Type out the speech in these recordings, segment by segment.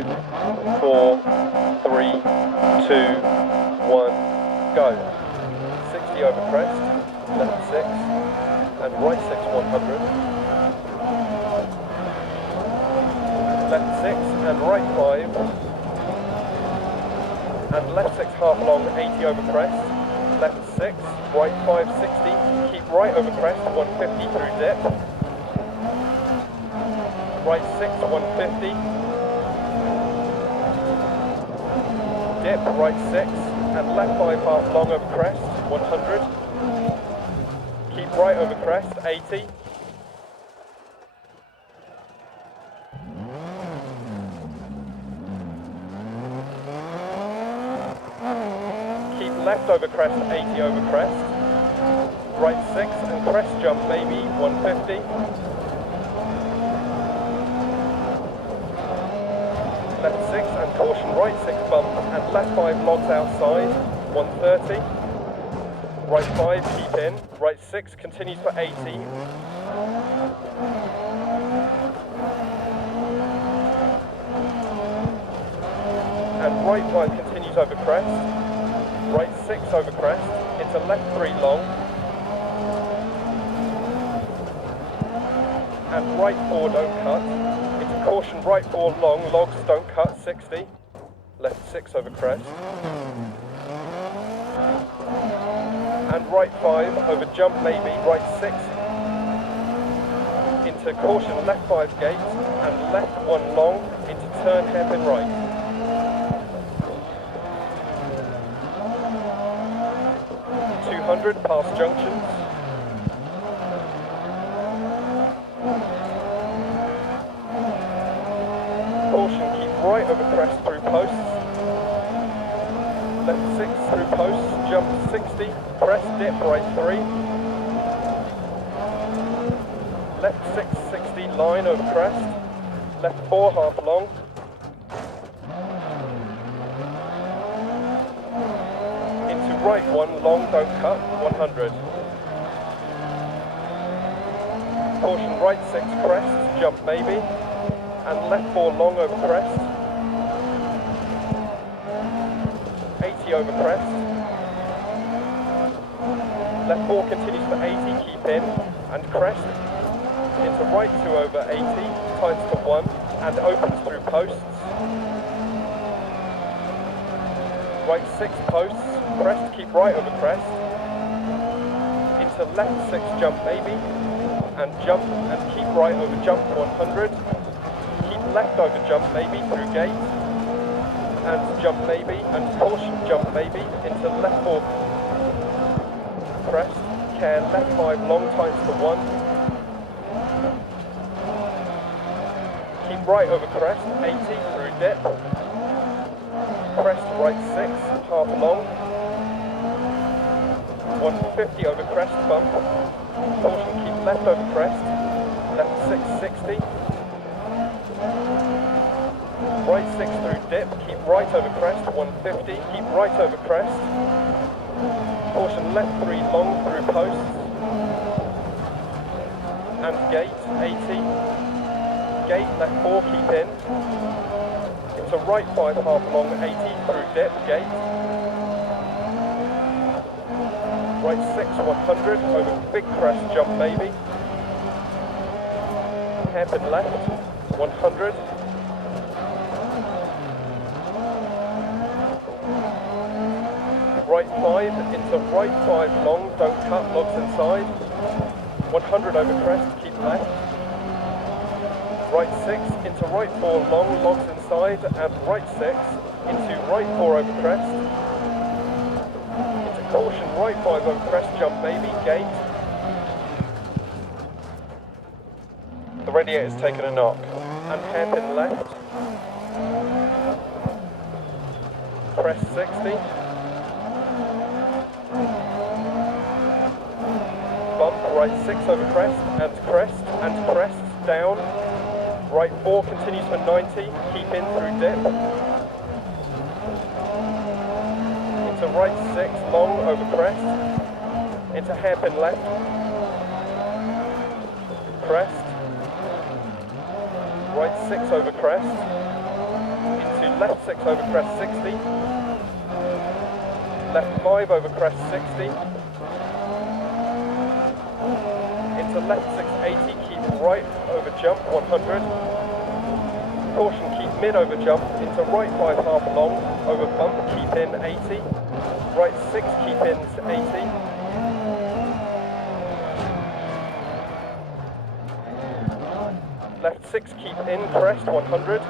5, 4, 3, 2, 1, go. 60 over crest, left 6, and right 6 100. Left 6 and right 5, and left 6 half long, 80 over crest, left 6, right 5 60, keep right over crest, 150 through dip, right 6 150, dip right 6, and left 5 half long over crest, 100, keep right over crest, 80, left over crest, 80 over crest, right 6 and crest jump maybe, 150, left 6 and caution right 6 bump and left 5 logs outside, 130, right 5 keep in, right 6 continues for 80, and right 5 continues over crest, right 6 over crest, into left 3 long, and right 4 don't cut, into caution right 4 long, logs don't cut, 60, left 6 over crest, and right 5 over jump maybe, right 6, into caution left 5 gate, and left 1 long, into turn hairpin right. 200 past junctions, caution keep right over crest through posts, left 6 through posts, jump 60, crest dip right 3, left 6 60 line over crest, left 4 half long, right 1 long don't cut, 100. Caution right 6 crest, jump maybe, and left 4 long over crest, 80 over crest, left 4 continues for 80, keep in, and crest, into right 2 over 80, tights to 1, and opens through posts, right 6 posts, crest, keep right over crest, into left 6 jump maybe, and jump and keep right over jump 100, keep left over jump maybe through gate, and jump maybe, and caution jump maybe, into left 4 crest, care left 5 long tights to 1, keep right over crest, 80 through dip, crest right 6, half long, 150 over crest bump, caution keep left over crest, left 660, right 6 through dip, keep right over crest, 150, keep right over crest, caution left 3 long through posts, and gate, 80, gate left 4 keep in, into right 5 half long, 80 through dip, gate, right 6 100 over big crest jump maybe, hairpin left 100, right 5 into right 5 long, don't cut, logs inside, 100 over crest, keep left, right 6 into right 4 long, logs inside, and right 6 into right 4 over crest, caution right 5 over crest jump maybe, gate. The radiator's taken a knock. And hairpin left. Crest 60. Bump right 6 over crest and crest down. Right 4 continues for 90, keep in through dip. Right 6 long over crest, into hairpin left, crest, right 6 over crest, left 6 over crest 60. Left 5 over crest 60. Into left 680, keep right over jump 100. Caution, keep mid over jump. Into right 5 half long, over bump, keep in 80. Right 6, keep in 80. Left 6, keep in crest 100.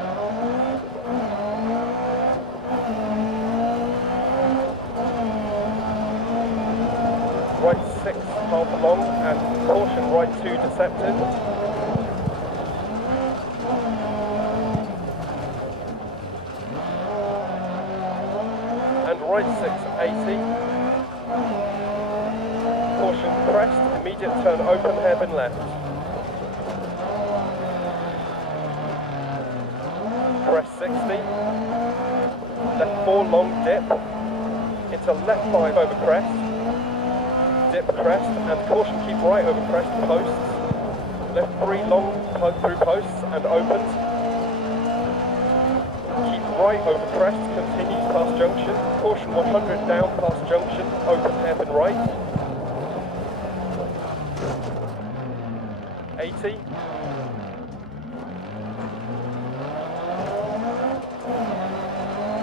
Right 6 half long and caution right 2 deceptive. And right 6 80. Caution crest, immediate turn open hairpin left. Crest 60. Left 4 long dip. Into left 5 over crest. Dip crest and caution, keep right over crest posts. Left 3 long through posts and opens. Keep right over crest, continues past junction. Caution 100 down past junction, open hairpin right. 80.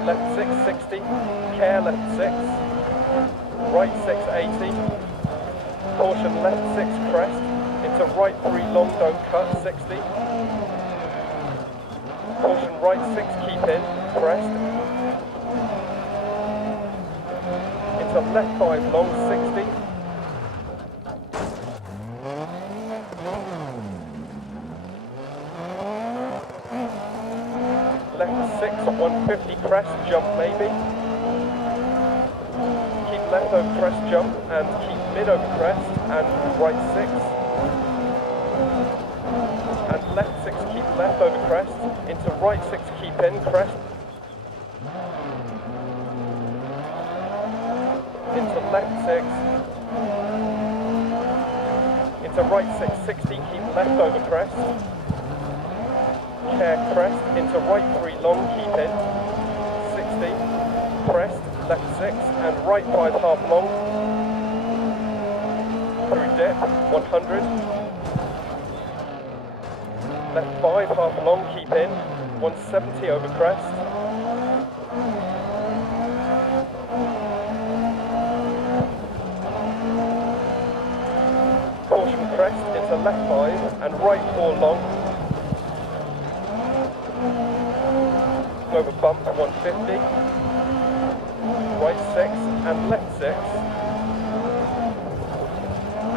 Left 6 60. Care left 6. Right 6 80. Caution left 6 crest, into right 3 long don't cut 60. Caution right 6 keep in, crest. Into left 5 long 60. Left 6 150 crest, jump maybe. Keep left over crest jump and keep mid over crest and right 6 and left 6 keep left over crest into right 6 keep in crest into left 6 into right 6 60 keep left over crest care crest into right 3 long keep in 60 crest left 6 and right 5 half long through dip 100. Left 5 half long keep in 170 over crest. Caution crest into left 5 and right 4 long. Over bump 150. Right 6 and left 6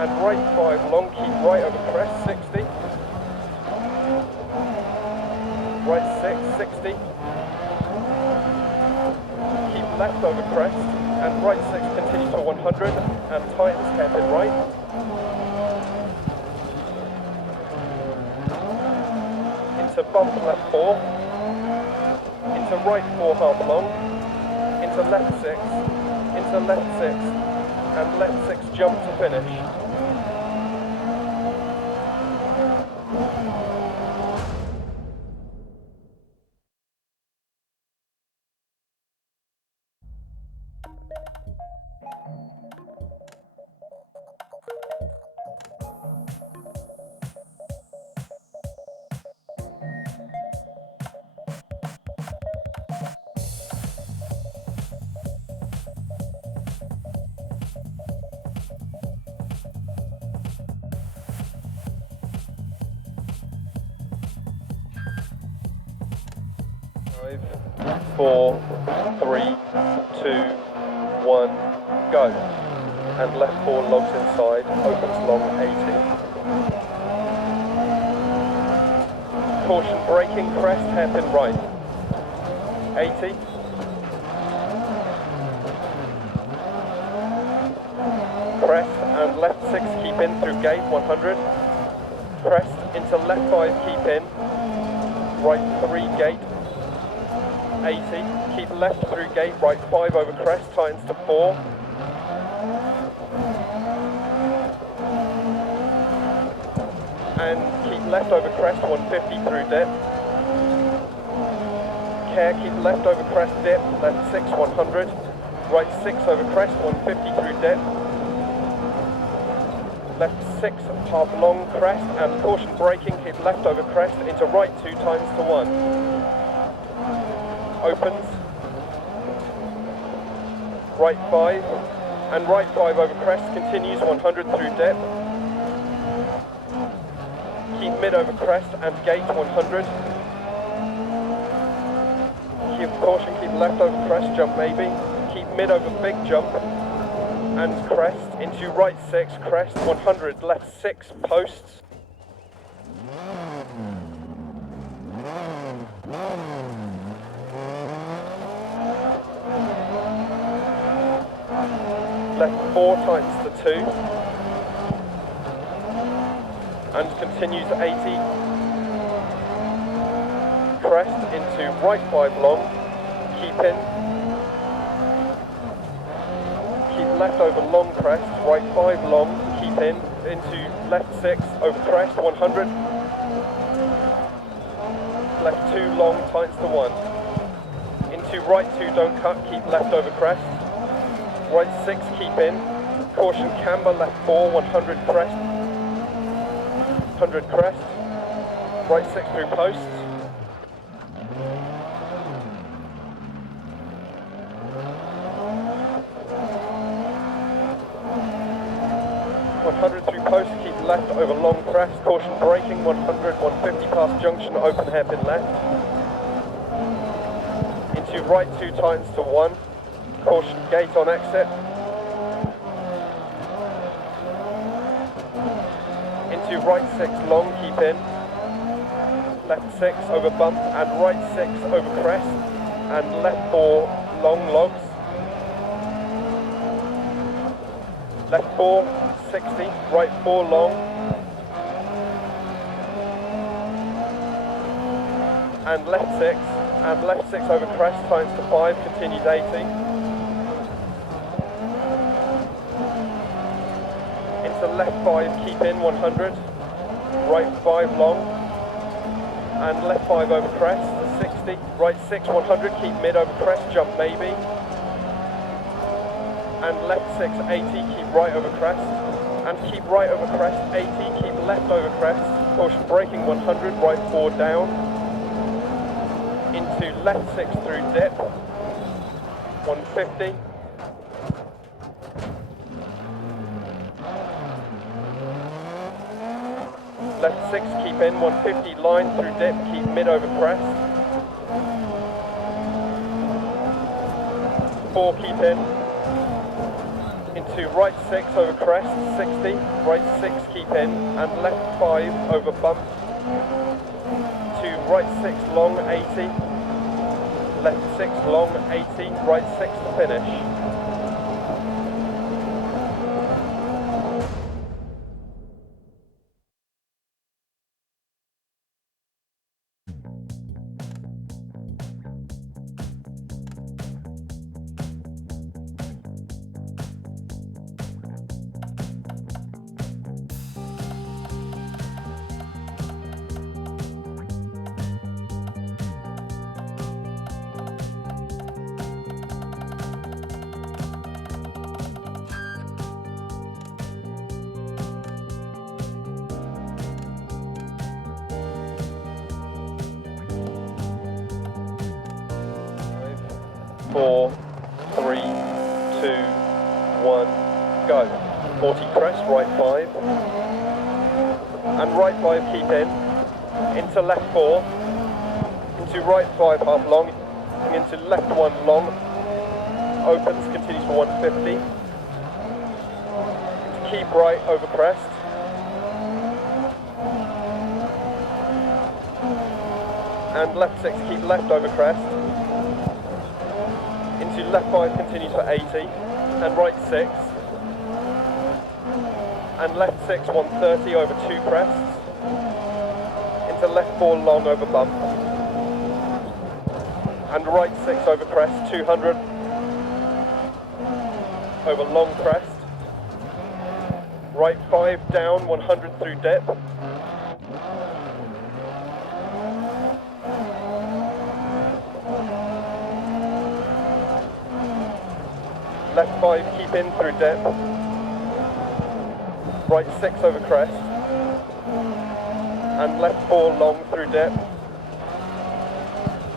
and right 5 long, keep right over crest 60. Right 6 60. Keep left over crest and right 6 continues to 100 and tightens hairpin right. Into bump left 4. Into right 4 half long. Into left 6, into left 6, and left 6 jump to finish. Five, 4, 3, 2, 1, go. And left 4 logs inside, opens long 80. Caution braking crest, hairpin right. 80. Crest and left 6 keep in through gate 100. Crest into left 5 keep in. Right 3 gate 80. Keep left through gate, right 5 over crest, tightens to 4. And keep left over crest 150 through dip. care, keep left over crest dip, left 6, 100, right 6 over crest, 150 through dip, left 6 half long crest, and caution braking, keep left over crest, into right 2 times to 1. Opens, right 5, and right 5 over crest, continues 100 through dip, keep mid over crest and gate 100, keep caution, keep left over crest, jump maybe, keep mid over big jump, and crest, into right 6, crest, 100, left 6, posts. Left 4 times to 2, and continues 80, crest, into right 5 long, keep in, left over long crest, right 5 long, keep in, into left 6 over crest, 100, left 2 long, tightens to 1, into right 2, don't cut, keep left over crest, right 6, keep in, caution camber, left 4, 100 crest, 100 crest, right 6 through posts, through post, keep left over long crest, caution braking, 100, 150 past junction, open hairpin left, into right 2 tightens to 1, caution gate on exit, into right 6 long, keep in, left 6 over bump, and right 6 over crest, and left 4 long logs, left 4, 60, right 4 long, and left 6 over crest, times to 5, continues 80, into left 5, keep in 100, right 5 long, and left 5 over crest, 60, right 6, 100, keep mid over crest, jump maybe, and left 6, 80, keep right over crest, and keep right over crest, 80, keep left over crest, caution braking 100, right 4 down, into left 6 through dip, 150, left 6, keep in, 150, line through dip, keep mid over crest, 4, keep in, into right 6 over crest, 60, right 6 keep in, and left 5 over bump, to right 6 long, 80, left 6 long, 80, right 6 to finish. Four, 3, 2, 1, go. 40 crest, right 5. And right 5 keep in. Into left 4. Into right 5 half long. Into left 1 long. Opens, continues for 150. Into keep right over crest. And left 6 keep left over crest. Into left 5 continues for 80, and right 6, and left 6 130 over 2 crests, into left 4 long over bump, and right 6 over crest 200 over long crest, right 5 down 100 through dip, left 5, keep in through dip, right 6 over crest, and left 4 long through dip,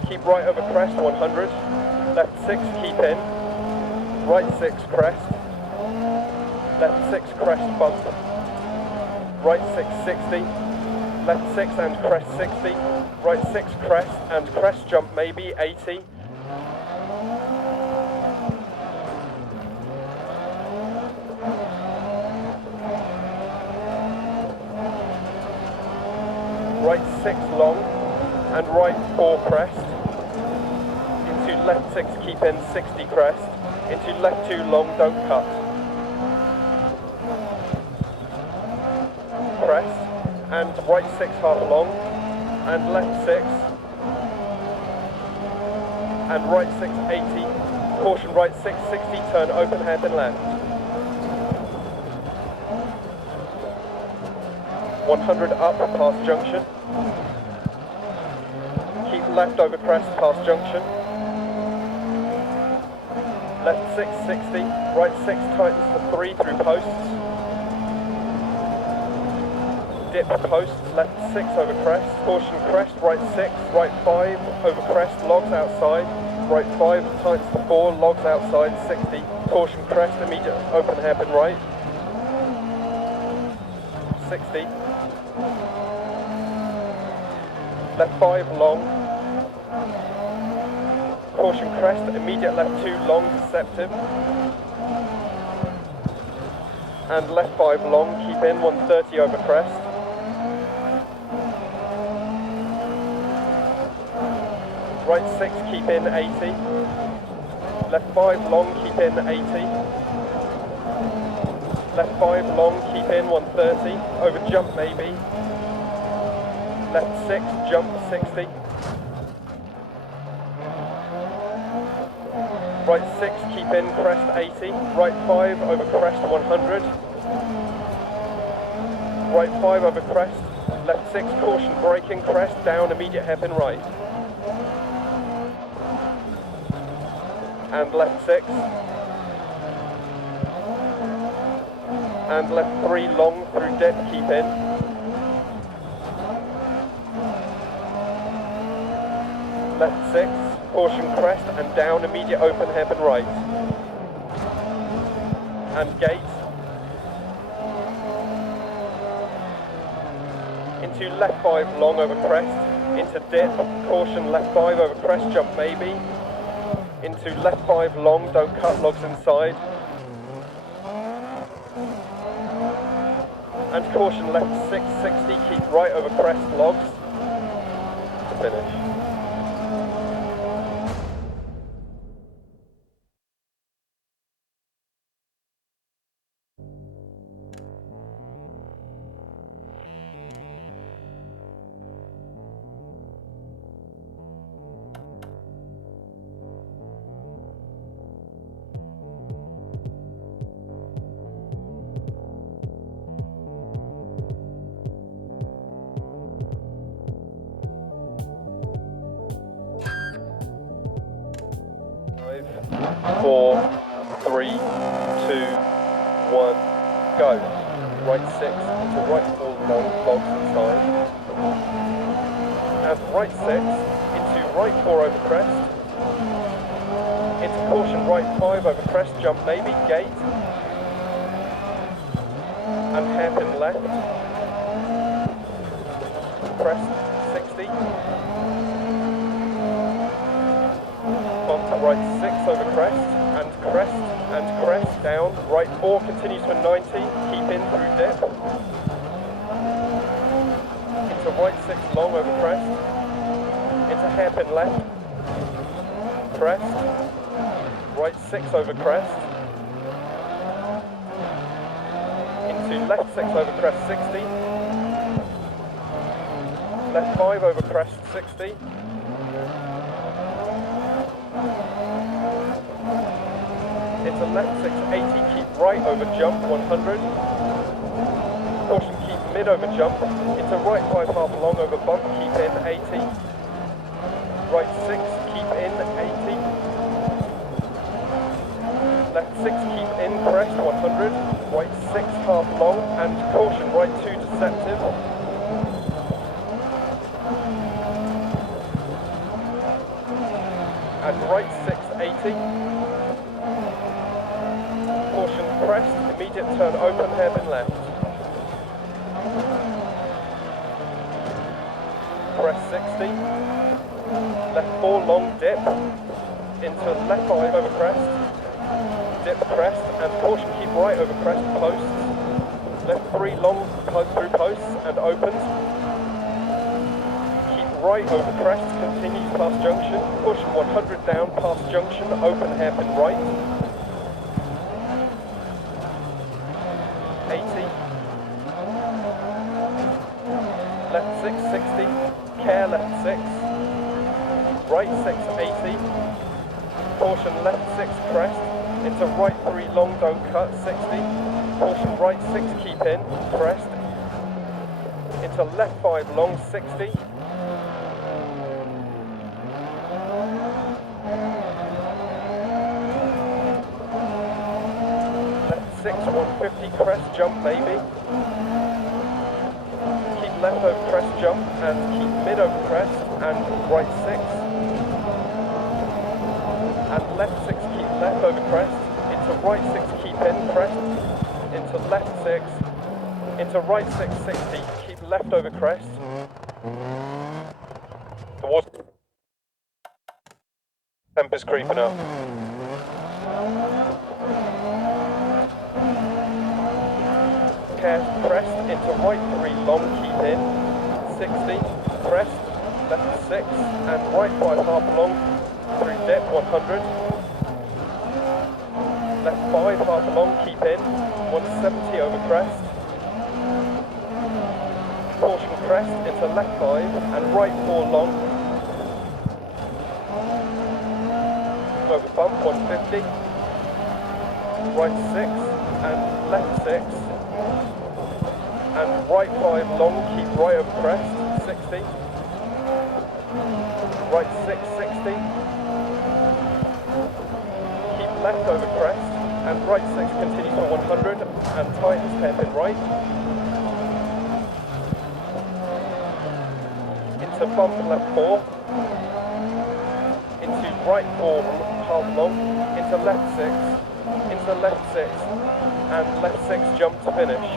keep right over crest 100, left 6 keep in, right 6 crest, left 6 crest bump, right 6 60, left 6 and crest 60, right 6 crest and crest jump maybe 80, right 6 long and right 4 crest, into left 6 keep in 60 crest, into left 2 long don't cut, crest and right 6 half long and left 6 and right 6 80, caution right 6 60, turn open hairpin left, 100 up past junction, keep left over crest past junction, left 6 60, right 6 tightens to 3 through posts, dip posts, left 6 over crest, caution crest, right 6, right 5 over crest, logs outside, right 5 tightens to 4, logs outside 60, caution crest, immediate open hairpin right, 60, left 5 long, caution crest, immediate left 2 long deceptive, and left 5 long, keep in 130 over crest, right 6 keep in 80, left 5 long keep in 80, left 5 long keep in 130, over jump maybe, left 6 jump 60, right 6 keep in crest 80, right 5 over crest 100, right 5 over crest, left 6 caution braking crest down immediate hairpin right, and left 6 and left 3 long through dip keep in, left 6 caution crest and down immediate open hairpin right, and gate into left 5 long over crest, into dip, caution left 5 over crest jump maybe, into left 5 long, don't cut, logs inside, and caution left 6 60, keep right over crest logs to finish. Four, 3, 2, 1, go. Right 6 into right 4 long logs inside. And right 6 into right 4 over crest. Into caution right 5 over crest, jump maybe, gate. And hairpin left. Crest 60. Onto right 6 over crest, and crest, down, right 4 continues for 90, keep in through dip, into right 6 long over crest, into hairpin left, crest, right 6 over crest, into left 6 over crest 60, left 5 over crest 60, into left 680, keep right over jump 100, caution keep mid over jump, into right 5 half long over bump, keep in 80, right 6 keep in 80, left 6 crest 100, right 6 half long, and caution, right 2 deceptive. And right 680. Caution crest, immediate turn open, hairpin left. Crest 60. Left 4 long dip. Into left 5 over crest. Dip crest, and caution keep right over crest, posts. Left 3 long through posts and opens. Right over crest, continues past junction, caution 100 down, past junction, open hairpin right. 80. Left 6, 60. Care left 6. Right 6, 80. Caution left 6 crest. Into right 3 long, don't cut, 60. Caution right 6, keep in, crest. Into left 5 long, 60. Left 6, 150, crest, jump baby. Keep left over crest, jump, and keep mid over crest, and right 6. And left 6, keep left over crest. Into right 6, keep in, crest. Into left 6. Into right 6, 60, keep left over crest. Towards temper's creeping up. Crest into right 3 long, keep in, 60, crest, left 6, and right 5 half long, through dip 100, left 5 half long, keep in, 170 over crest, caution crest into left 5, and right 4 long, over bump 150, right 6, and left 6, and right 5 long, keep right over crest, 60, right 6, 60, keep left over crest, and right 6 continue for 100, and tightens hairpin right, into bump left 4, into right 4 half long, into left 6, into left 6, and left 6 jump to finish.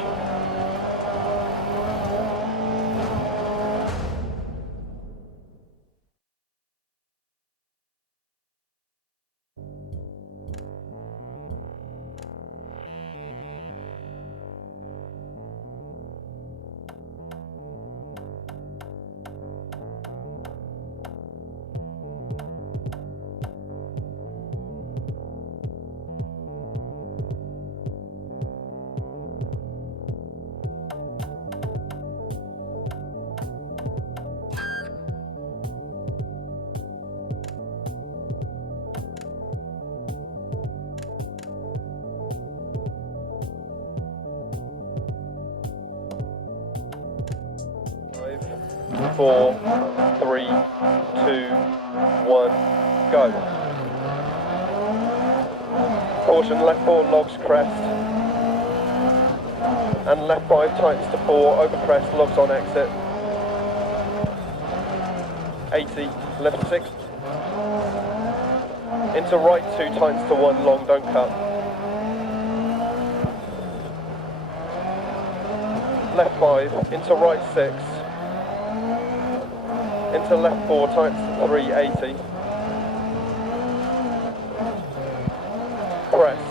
Four, 3, 2, 1, go. Caution left 4 logs crest. And left 5 tightens to 4, over crest, logs on exit. 80, left 6. Into right 2 tightens to 1, long, don't cut. Left 5, into right 6. Into left 4, tightens to 3, 80. Crest,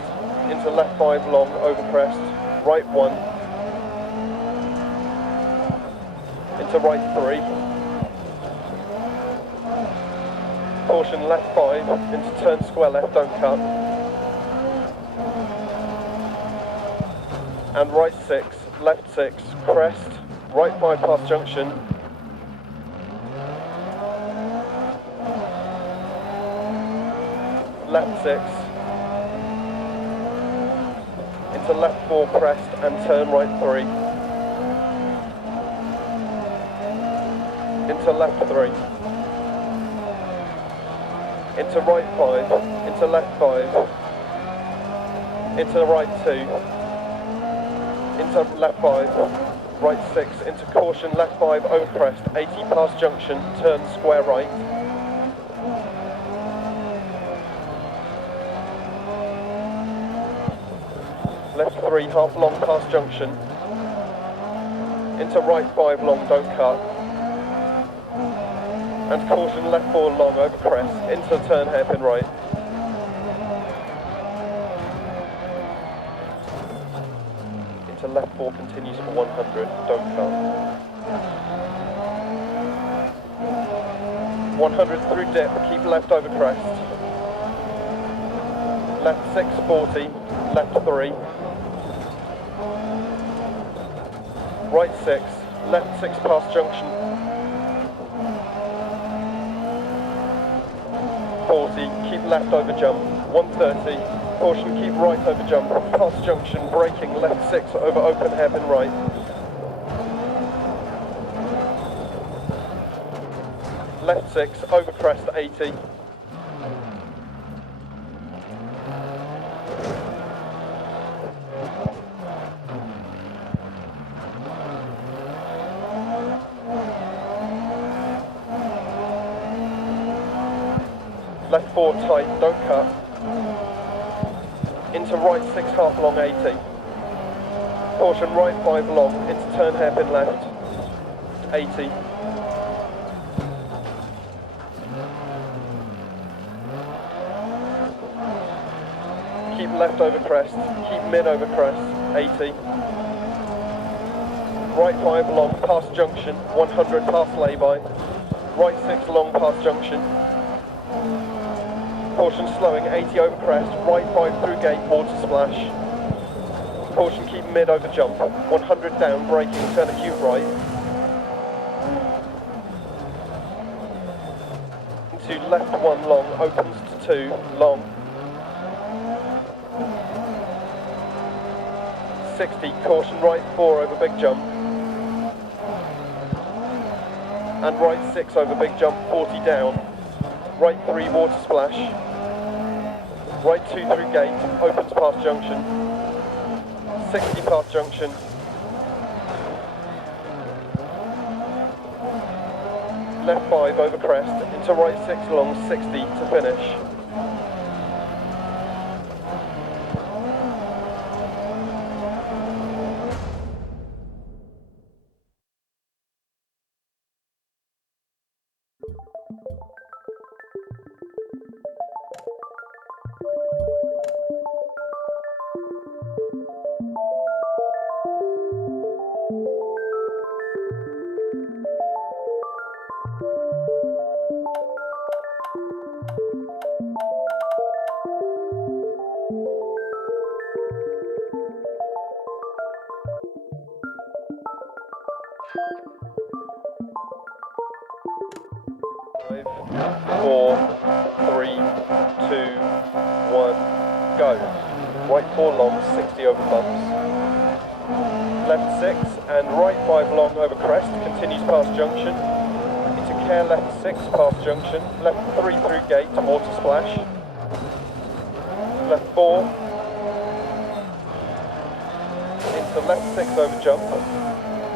into left 5 long, over crest, right 1. Into right 3. Caution left 5, into turn square left, don't cut. And right 6, left 6, crest, right 5 past junction. Left 6, into left 4 crest and turn right 3, into left 3, into right 5, into left 5, into right 2, into left 5, right 6, into caution, left 5, over crest, 80 past junction, turn square right. Left 3, half long past junction, into right 5 long, don't cut. And caution, left 4 long, over crest, into turn hairpin right. Into left 4 continues for 100, don't cut. 100 through dip, keep left over crest. Left 6, 40, left 3. Right 6, left 6 past junction. 40, keep left over jump. 130, caution, keep right over jump. Past junction, braking, left 6 over open hairpin right. Left 6, over crest 80. Left 4 tight, don't cut. Into right 6 half long 80. Caution, right 5 long, into turn hairpin left 80. Keep left over crest, keep mid over crest 80. Right 5 long past junction, 100 past lay-by. Right 6 long past junction. Caution slowing, 80 over crest, right 5 through gate, water splash. Caution keep mid over jump, 100 down, braking, turn acute right. Into left 1 long, opens to 2, long. 60, caution right 4 over big jump. And right 6 over big jump, 40 down. Right 3 water splash. Right 2 through gate, opens past junction. 60 past junction. Left 5 over crest, into right 6 long, 60 to finish. Five, 4, 3, 2, 1, go. Right 4 long, 60 over bumps. Left 6 and right 5 long over crest, continues past junction. Into care left 6 past junction. Left 3 through gate, water splash. Left 4. Into left 6 over jump.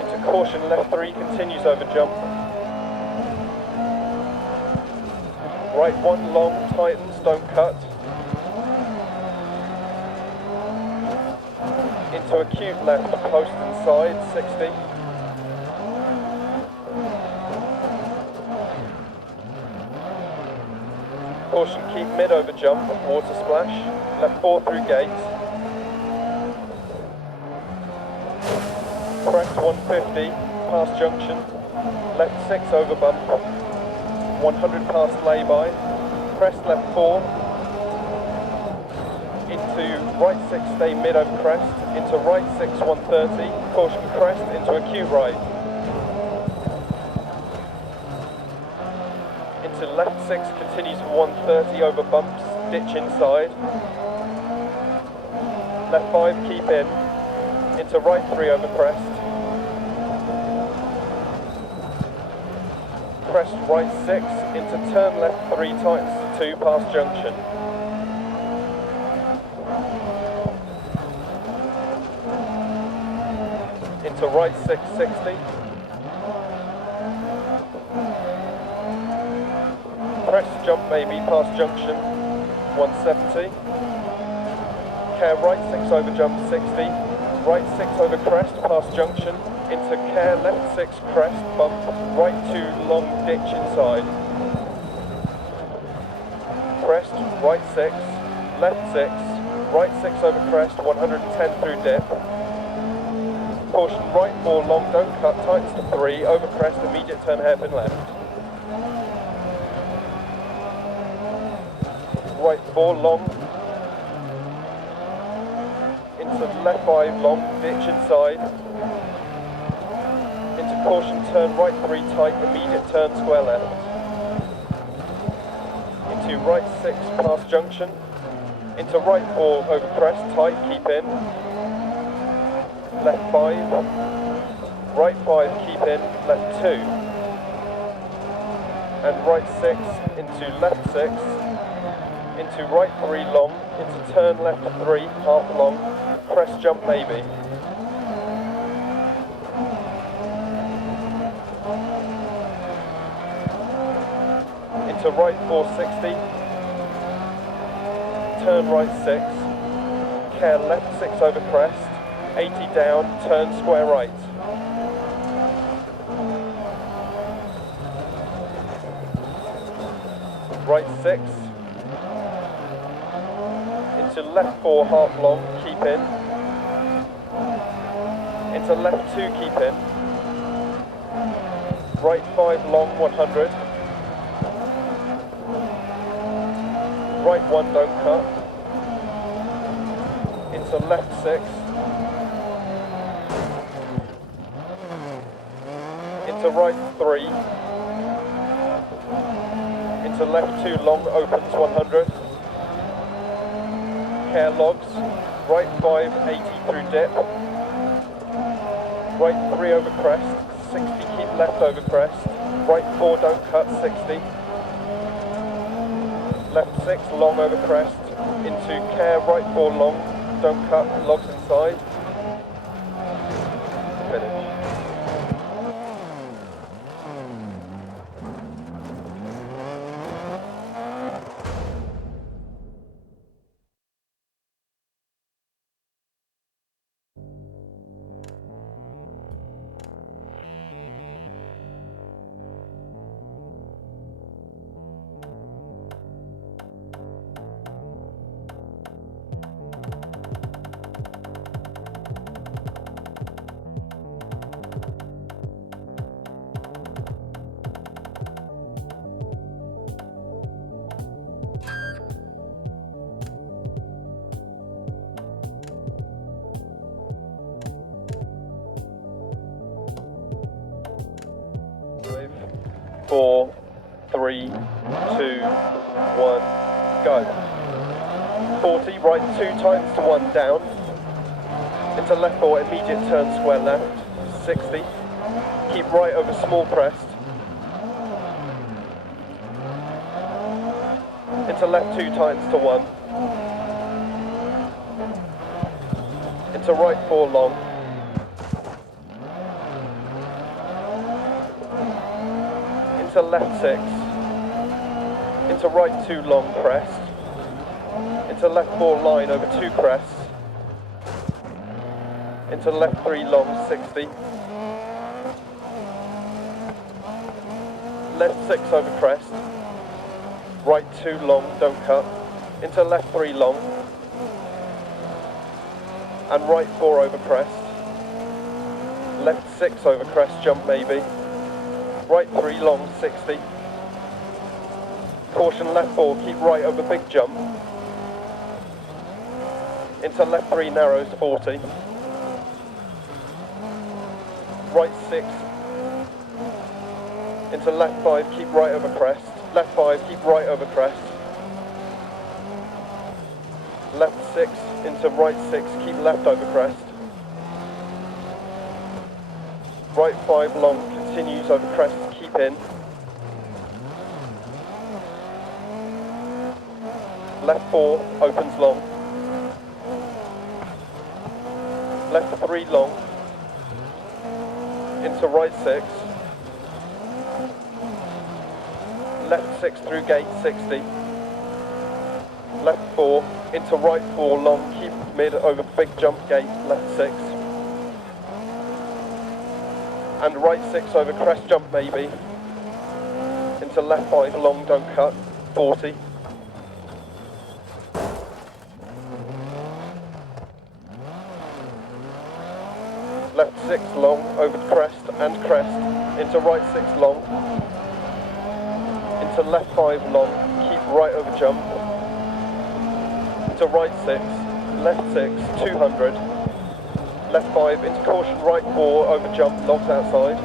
Into caution, left 3 continues over jump. Right 1 long, tightens, don't cut. Into acute left, post and side, 60. Caution, keep mid over jump, water splash. Left 4 through gate. Crest 150, past junction. Left 6 over bump. 100 past lay-by, crest left 4, into right 6 stay mid over crest, into right 6 130, caution crest into acute right, into left 6 continues for 130 over bumps, ditch inside, left 5 keep in, into right 3 over crest, crest right 6, into turn left 3 tightens to 2 past junction. into right 6, 60. Crest jump maybe past junction 170. Care right 6 over jump 60. Right 6 over crest past junction. Into care left 6 crest bump. Right 2 long ditch inside. Crest right 6. Left 6. Right 6 over crest 110 through dip. Caution right 4 long, don't cut, tightens to 3. Over crest, immediate turn hairpin left. Right 4 long, into left 5 long, ditch inside, into caution turn right 3 tight, immediate turn square left, into right 6 past junction, into right 4 over crest, tight, keep in, left 5, right 5, keep in, left 2, and right 6 into left 6, into right 3 long, into turn left 3, half long, crest jump maybe. Into right 460, turn right 6, care left 6 over crest, 80 down, turn square right. Right 6, into left 4 half long, keep in, into left 2 keep in, right 5 long 100, right 1 don't cut, into left 6, into right 3, into left 2 long opens 100, care logs, right 5, 80 through dip, right 3 over crest, 60 keep left over crest, right 4 don't cut, 60, left 6 long over crest, into care right 4 long, don't cut, logs inside, finish. Four, 3, 2, 1, go. 40, right 2 times to 1 down. Into left 4, immediate turn square left. 60. Keep right over small crest. Into left 2 times to 1. Into right 4 long. Into left 6, into right 2 long crest, into left 4 line over 2 crests, into left 3 long 60, left 6 over crest, right 2 long don't cut, into left 3 long, and right 4 over crest, left 6 over crest jump maybe, right 3 long 60, caution left 4 keep right over big jump, into left 3 narrows 40, right 6, into left 5 keep right over crest, left 5 keep right over crest, left 6 into right 6 keep left over crest, right 5 long continues over crest, keep in, left 4 opens long, left 3 long, into right 6. Left 6 through gate 60. Left 4 into right 4 long, keep mid over big jump gate, left 6. And right 6 over crest jump maybe. Into left 5 long, don't cut, 40. Left 6 long, over crest and crest, into right 6 long, into left 5 long, keep right over jump, into right 6, left 6, 200, left 5, into caution, right 4, over jump, logs outside,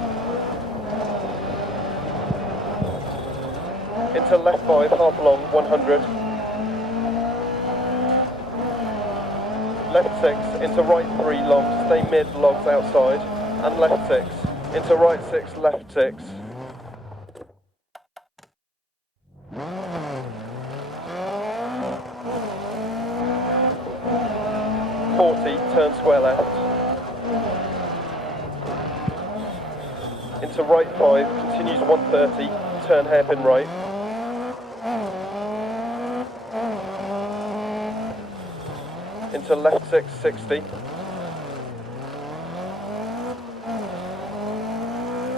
into left 5, half long, 100, left 6, into right 3 long, stay mid, logs outside, and left 6, into right 6, left 6. Turn square left. Into right 5, continues 130, turn hairpin right. Into left 6, 60.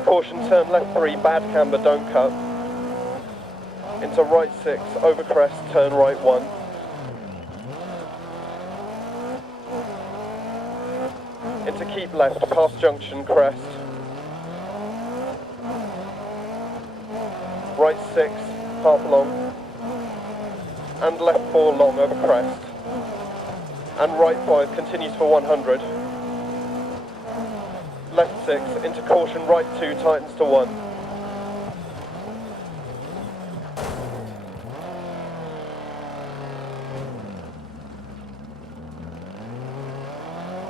Caution, turn left 3, bad camber, don't cut. Into right 6, over crest, turn right 1. Into keep left, past junction, crest. Right 6, half long. And left 4 long, over crest. And right 5 continues for 100. Left 6, into caution, right 2, tightens to 1.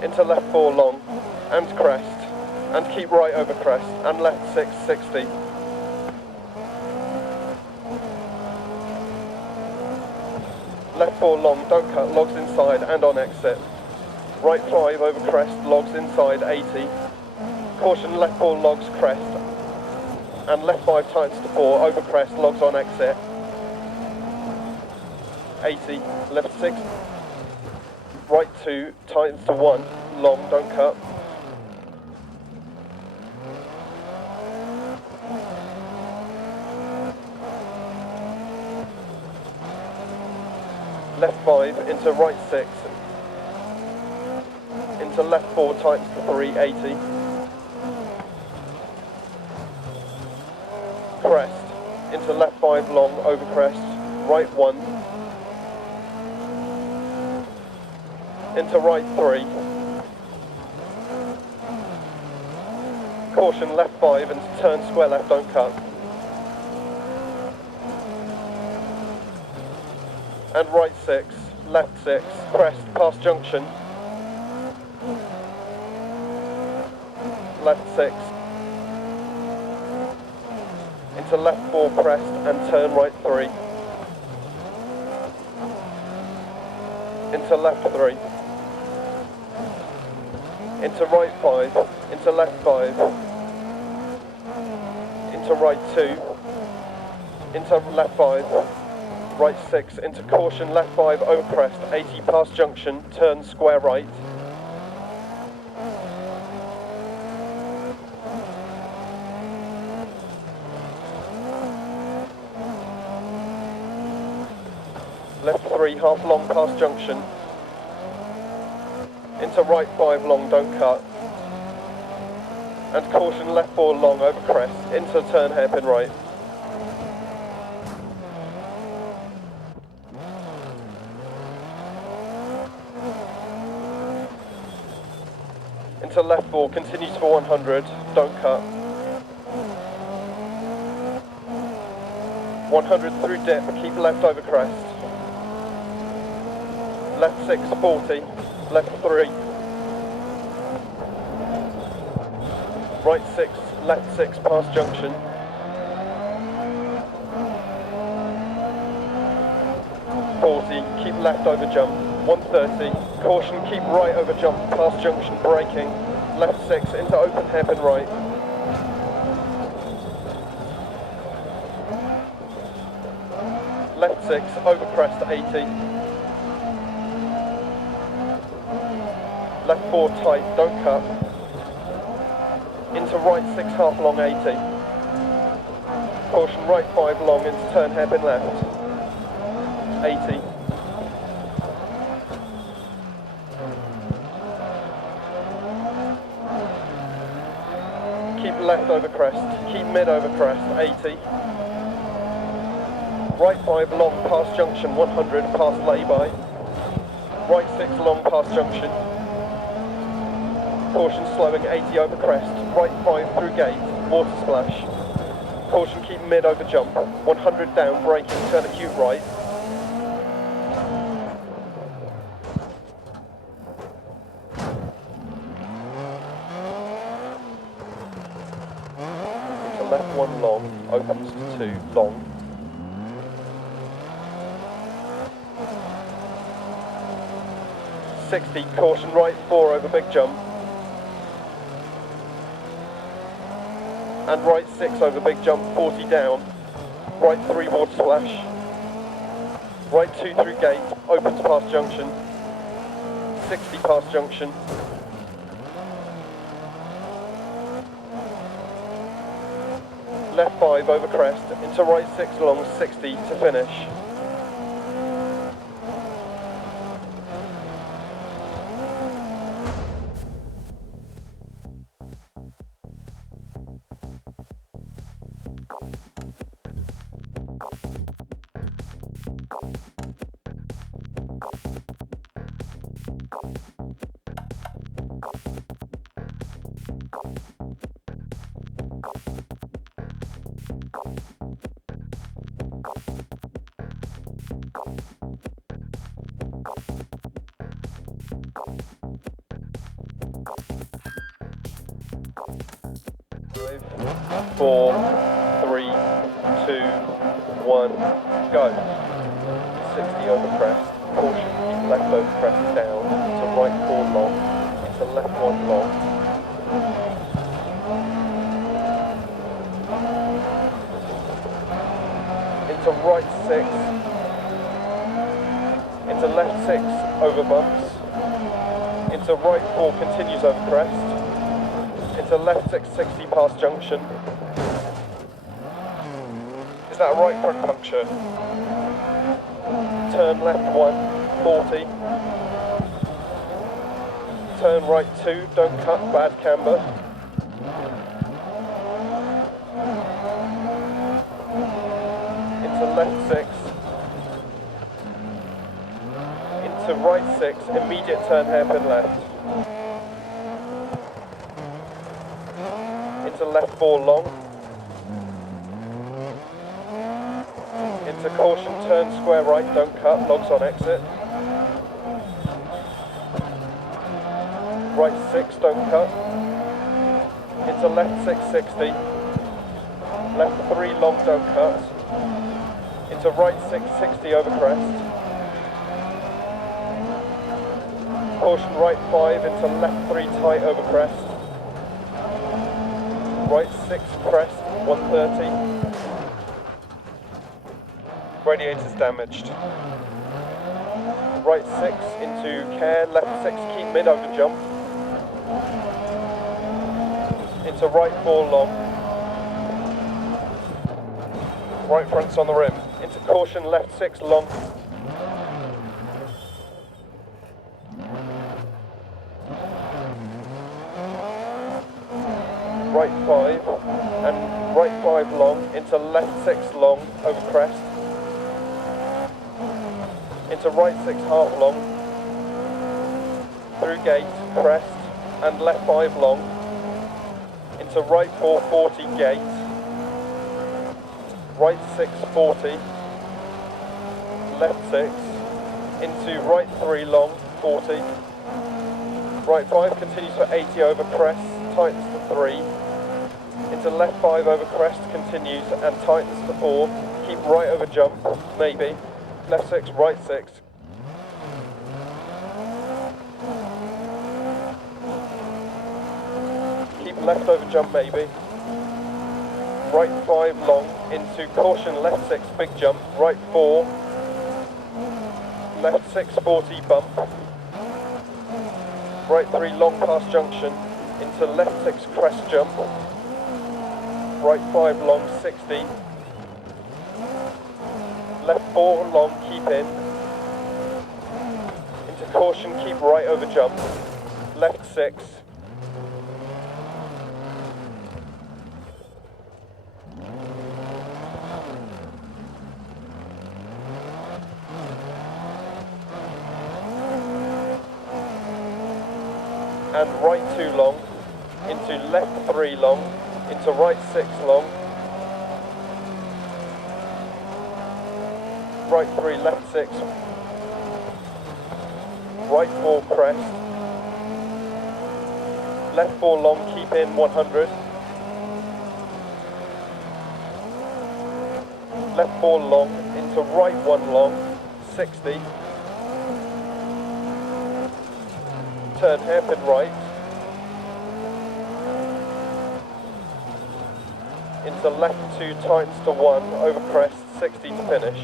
Into left 4 long, and crest, and keep right over crest, and left 6, 60. Left 4 long, don't cut, logs inside and on exit. Right 5 over crest, logs inside, 80. Caution, left 4 logs crest, and left 5 tightens to 4, over crest, logs on exit. 80, left 6. Right 2, tightens to 1, long, don't cut. Left 5, into right 6. Into left 4, tightens to 3, 80. Crest, into left 5 long, over crest, right 1. Into right 3. Caution, left 5 and turn square left, don't cut. And right 6, left 6, crest, past junction. Left 6. Into left 4 crest and turn right 3. Into left 3. Into right 5, into left 5, into right 2, into left 5, right 6, into caution, left 5, over crest, 80 past junction, turn square right. Left 3, half long past junction. Into right 5 long, don't cut. And caution, left 4 long, over crest, into turn hairpin right. Into left 4, continues for 100, don't cut. 100 through dip, keep left over crest. Left 6, 40. Left 3. Right 6, left 6 past junction. Keep left over jump. 130. Caution, keep right over jump past junction, braking. Left 6 into open hairpin right. left 6, over crest 80, left 4 tight, don't cut, into right 6 half long 80, caution right 5 long into turn hairpin left, 80, keep left over crest, keep mid over crest 80, right 5 long past junction 100 past lay-by, right 6 long past junction, caution slowing 80 over crest, right 5 through gate, water splash, caution keep mid over jump, 100 down, braking, turn acute right, into left 1 long, opens to 2, long, .60, caution right 4 over big jump, and right 6 over big jump, 40 down, right 3 water splash, right 2 through gate, opens past junction, 60 past junction, left 5 over crest, into right 6 long, 60 to finish. Five, 4, 3, 2, 1, go. 60 over crest, caution, keep left over crest down, to right 4 long, into left 1 long. Into right 6, into left 6 over bumps, into right 4 continues over crest, into left 6, 60 past junction. Is that a right front puncture? Turn left 1, 40. Turn right 2, don't cut, bad camber. Into left 6. Into right 6, immediate turn hairpin left. Into left 4 long, into caution, turn square right, don't cut, logs on exit, right 6, don't cut, into left 6, 60, left 3 long, don't cut, into right 6, 60 over crest, caution right 5 into left 3 tight over crest, right 6 crest, 130. Radiator's damaged. Right 6 into care, left 6 keep mid over jump. Into right 4 long. Right front's on the rim. Into caution, left 6 long. Right 5 and right 5 long into left 6 long over crest, into right 6 half long, through gate, crest and left 5 long, into right 4 40 gate, right 6 40, left 6, into right 3 long 40, right 5 continues for 80 over crest, tightens to 3, into left 5 over crest, continues and tightens to 4, keep right over jump, maybe, left 6, right 6, keep left over jump maybe, right 5 long, into caution, left 6, big jump, right 4, left 6, 40, bump, right 3, long past junction, into left 6, crest jump, right 5, long, 60, left 4, long, keep in, into caution, keep right over jump, left 6, and right 2 long, into left 3 long, into right 6 long, right 3, left 6, right 4 crest, left 4 long, keep in 100, left 4 long, into right 1 long, 60, turn hairpin right, into left 2 tightens to 1, over crest, 60 to finish.